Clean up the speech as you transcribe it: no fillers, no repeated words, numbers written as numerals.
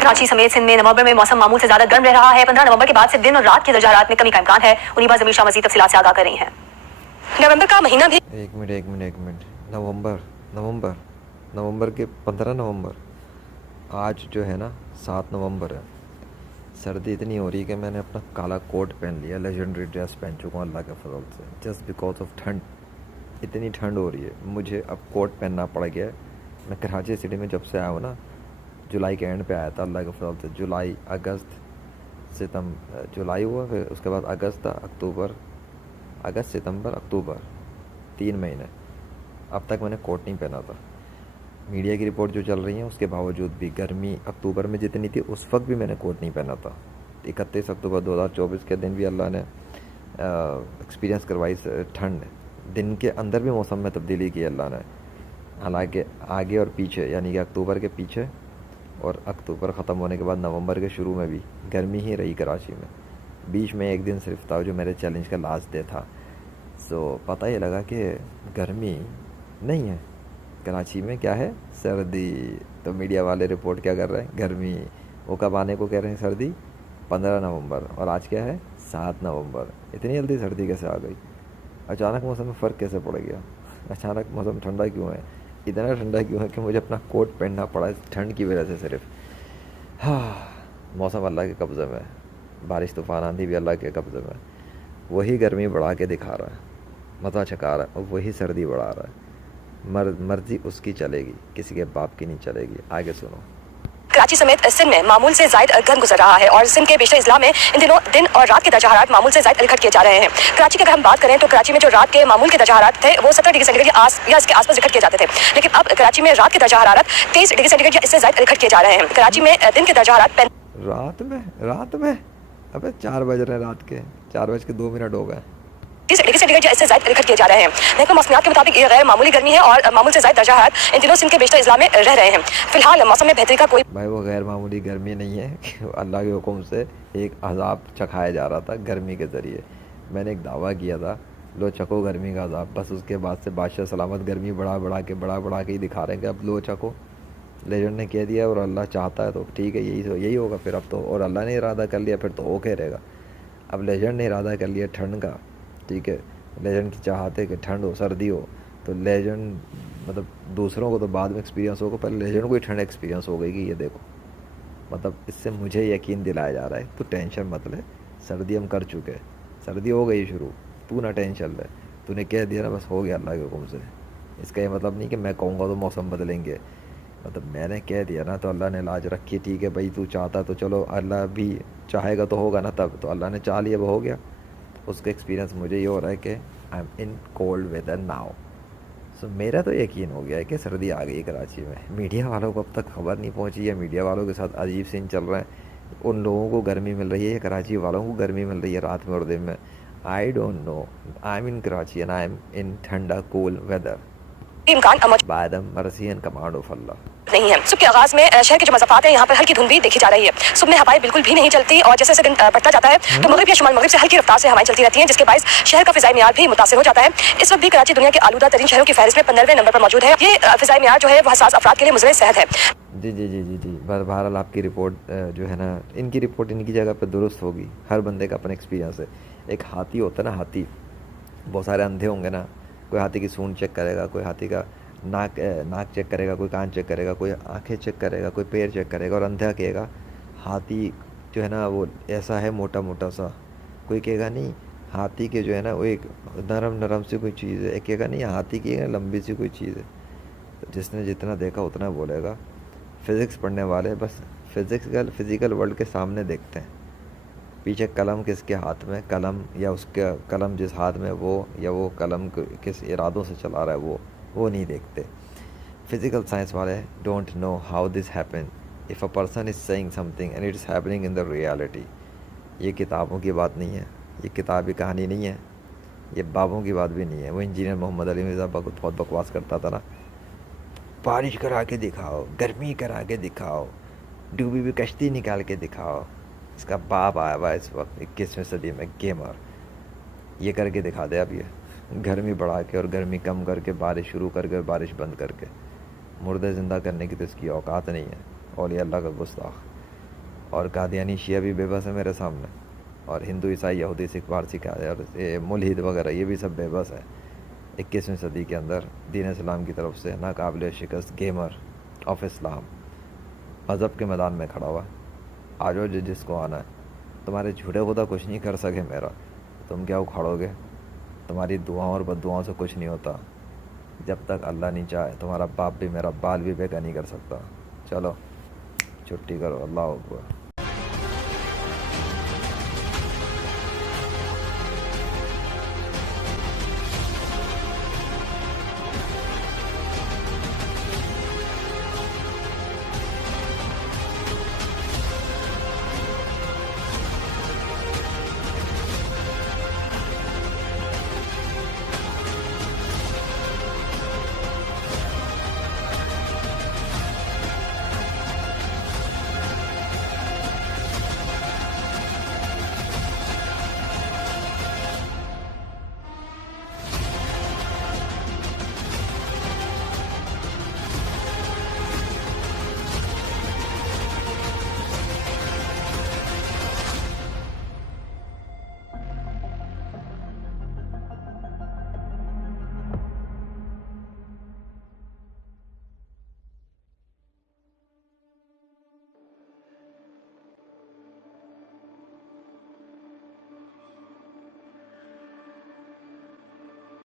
कराची समेत सिंध में नवंबर में मौसम मामूल से ज्यादा गर्म रह रहा है। 15 नवंबर के बाद से दिन और रात के दर्जा में कमी का इम्कान है। उन्हीं जमीन शाह मजीद तफसीलात से आगाह कर रही हैं। नवंबर का महीना भी एक मिनट नवंबर के 15 नवंबर, आज जो है ना 7 नवंबर है। सर्दी इतनी हो रही है कि मैंने अपना काला कोट पहन लिया, लेजेंडरी ड्रेस पहन चुका हूँ अल्लाह के फजल से, जस्ट बिकॉज ऑफ ठंड। इतनी ठंड हो रही है, मुझे अब कोट पहनना पड़ गया है। मैं कराची सिटी में जब से आया हूँ ना, जुलाई के एंड पे आया था अल्लाह के फजल से। जुलाई, अगस्त, जुलाई हुआ, फिर उसके बाद अगस्त था, अगस्त, सितंबर, अक्टूबर, 3 महीने। अब तक मैंने कोट नहीं पहना था। मीडिया की रिपोर्ट जो चल रही है उसके बावजूद भी गर्मी अक्टूबर में जितनी थी उस वक्त भी मैंने कोट नहीं पहना था। 31 अक्टूबर 2024 के दिन भी अल्लाह ने एक्सपीरियंस करवाई ठंड। दिन के अंदर भी मौसम में तब्दीली की अल्लाह ने। हालांकि आगे और पीछे, यानी कि अक्टूबर के पीछे और अक्टूबर ख़त्म होने के बाद नवंबर के शुरू में भी गर्मी ही रही कराची में। बीच में एक दिन सिर्फ था जो मेरे चैलेंज का लास्ट डे था। सो पता ही लगा कि गर्मी नहीं है कराची में, क्या है, सर्दी। तो मीडिया वाले रिपोर्ट क्या कर रहे हैं, गर्मी। वो कब आने को कह रहे हैं, सर्दी 15 नवंबर, और आज क्या है 7 नवंबर। इतनी जल्दी सर्दी कैसे आ गई? अचानक मौसम में फ़र्क कैसे पड़ गया? अचानक मौसम ठंडा क्यों है? इतना ठंडा क्यों है कि मुझे अपना कोट पहनना पड़ा इस ठंड की वजह से सिर्फ। हाँ, मौसम अल्लाह के कब्ज़े में है। बारिश, तूफ़ान, आंधी भी अल्लाह के कब्ज़े में। वही गर्मी बढ़ा के दिखा रहा है, मज़ा चखा रहा है, और वही सर्दी बढ़ा रहा है। मर्जी उसकी चलेगी, किसी के बाप की नहीं चलेगी। आगे सुनो। कराची समेत सिंध में मामूल से ज़ायद गर्म गुजर रहा है और सिंध के बेशतर इजला में इन दिनों दिन और रात के दर्जा हरारत मामूल से ज़ायद रिकॉर्ड किए जा रहे हैं। कराची की अगर हम बात करें तो कराची में जो रात के मामूल के दर्जा हरारत थे वो 70 डिग्री सेंटीग्रेड या इसके आसपास रिकॉर्ड किए जाते थे, लेकिन अब कराची में रात के दर्जा हरारत 23 डिग्री सेंटीग्रेड या इससे ज़ायद रिकॉर्ड किए जा रहे हैं। कराची में दिन के दर्जा हरारत रात में अबे 4 बज रहे हैं, रात के 4:02 हो गए। 30 डिग्री सेंटीग्रेड या इससे ज़ायद रिकॉर्ड किए जा रहे हैं। महकमा मौसमियात के मुताबिक ये गैर मामूली गर्मी है और मामूल से ज़ायद दर्जा हरारत इन दिनों सिंध के बेशतर इजला में रह रहे हैं। फिलहाल मौसम में बेहतरी का कोई भाई वो गैर मामूली गर्मी नहीं है कि अल्लाह के हुक्म से एक अजाब चखाया जा रहा था गर्मी के ज़रिए। मैंने एक दावा किया था, लो चको गर्मी का अजाब। बस उसके बाद से बादशाह सलामत गर्मी बढ़ा बढ़ा के ही दिखा रहे हैं कि अब लो चको। लेजेंड ने कह दिया और अल्लाह चाहता है तो ठीक है, यही होगा फिर अब तो। और अल्लाह ने इरादा कर लिया फिर तो ओके रहेगा। अब लेजेंड ने इरादा कर लिया ठंड का, ठीक है। लेजेंड की चाहत है कि ठंड हो, सर्दी हो, तो लेजेंड मतलब दूसरों को तो बाद में एक्सपीरियंस होगा, पहले लेजेंड को ही ठंड एक्सपीरियंस हो गई कि ये देखो। मतलब इससे मुझे यकीन दिलाया जा रहा है, तो टेंशन मत ले, सर्दी हम कर चुके हैं, सर्दी हो गई शुरू, तू ना टेंशन ले। तूने कह दिया ना, बस हो गया अल्लाह के हुक्म से। इसका ये मतलब नहीं कि मैं कहूँगा तो मौसम बदलेंगे, मतलब मैंने कह दिया ना तो अल्लाह ने लाज रखी। ठीक है भाई, तू चाहता तो चलो, अल्लाह भी चाहेगा तो होगा ना, तब तो अल्लाह ने चाह लिया वो हो गया। उसका एक्सपीरियंस मुझे ये हो रहा है कि I am in cold weather now. So मेरा तो यकीन हो गया है कि सर्दी आ गई कराची में। मीडिया वालों को अब तक खबर नहीं पहुंची है, मीडिया वालों के साथ अजीब सीन चल रहा है। उन लोगों को गर्मी मिल रही है या कराची वालों को गर्मी मिल रही है रात में और दिन में, I don't know. I am in Karachi and I am in ठंडा cool weather by the mercy and command of Allah. नहीं है। सुबह के आगाज में शहर के जो मज़ाफ़ात है यहाँ पर हल्की धुंध भी देखी जा रही है। सुबह में हवाएं बिल्कुल भी नहीं चलती और जैसे जैसे दिन बढ़ता जाता है तो मगरिब या शुमाल मगरिब से हल्की रफ्तार से हवाएं चलती रहती हैं, जिसके बायस शहर का फ़िज़ाई मियार भी मुतासिर हो जाता है। इस वक्त भी कराची दुनिया के आलूदा तरीन शहरों की फहरिस्त में 15वें नंबर पर मौजूद है। ये फ़िज़ाई मियार जो है वो हसास अफराद के लिए मुज़र सेहत है। जी। बहरहाल आपकी रिपोर्ट जो है ना, इनकी रिपोर्ट इनकी जगह पर दुरुस्त होगी। हर बंदे का अपना एक्सपीरियंस है। एक हाथी होता है ना, हाथी, बहुत सारे अंधे होंगे ना, कोई हाथी की सूंड चेक करेगा, कोई हाथी का नाक चेक करेगा, कोई कान चेक करेगा, कोई आंखें चेक करेगा, कोई पैर चेक करेगा, और अंधा कहेगा हाथी जो है ना वो ऐसा है मोटा मोटा सा। कोई कहेगा नहीं हाथी के जो है ना वो एक नरम नरम सी कोई चीज़ है, एक कहेगा नहीं हाथी की लंबी सी कोई चीज़ है। तो जिसने जितना देखा उतना बोलेगा। फ़िज़िक्स पढ़ने वाले बस फिज़िकल वर्ल्ड के सामने देखते हैं, पीछे कलम किसके हाथ में, कलम या उसका कलम जिस हाथ में वो, या वो कलम किस इरादों से चला रहा है वो नहीं देखते। फिज़िकल साइंस वाले don't know how this happen if a person is saying something and it's happening in the reality. ये किताबों की बात नहीं है, ये किताबी कहानी नहीं है, ये बाबों की बात भी नहीं है। वो इंजीनियर मोहम्मद अली मिर्ज़ा बहुत बकवास करता था ना, बारिश करा के दिखाओ, गर्मी करा के दिखाओ, डूबी हुई कश्ती निकाल के दिखाओ। इसका बाप आया हुआ इस वक्त 21वीं सदी में, गेमर, ये करके दिखा दे अब। ये गर्मी बढ़ा के और गर्मी कम करके, बारिश शुरू करके और बारिश बंद करके, मुर्दे ज़िंदा करने की तो इसकी औकात नहीं है। और ये अल्लाह का गुस्ताख। और कादियानी शिया भी बेबस है मेरे सामने, और हिंदू ईसाई यहूदी सिख पारसी का और ये मुल्हिद वगैरह ये भी सब बेबस है 21वीं सदी के अंदर दीन इस्लाम की तरफ से नाकाबिल शिकस्त गेमर ऑफ इस्लाम मज़हब के मैदान में खड़ा हुआ। आ जाओ जिसको आना है, तुम्हारे झूठे खुदा कुछ नहीं कर सके मेरा, तुम क्या उखाड़ोगे? तुम्हारी दुआओं और बद्दुआओं से कुछ नहीं होता। जब तक अल्लाह नहीं चाहे तुम्हारा बाप भी मेरा बाल भी बेका नहीं कर सकता। चलो छुट्टी करो, अल्लाह अकबर।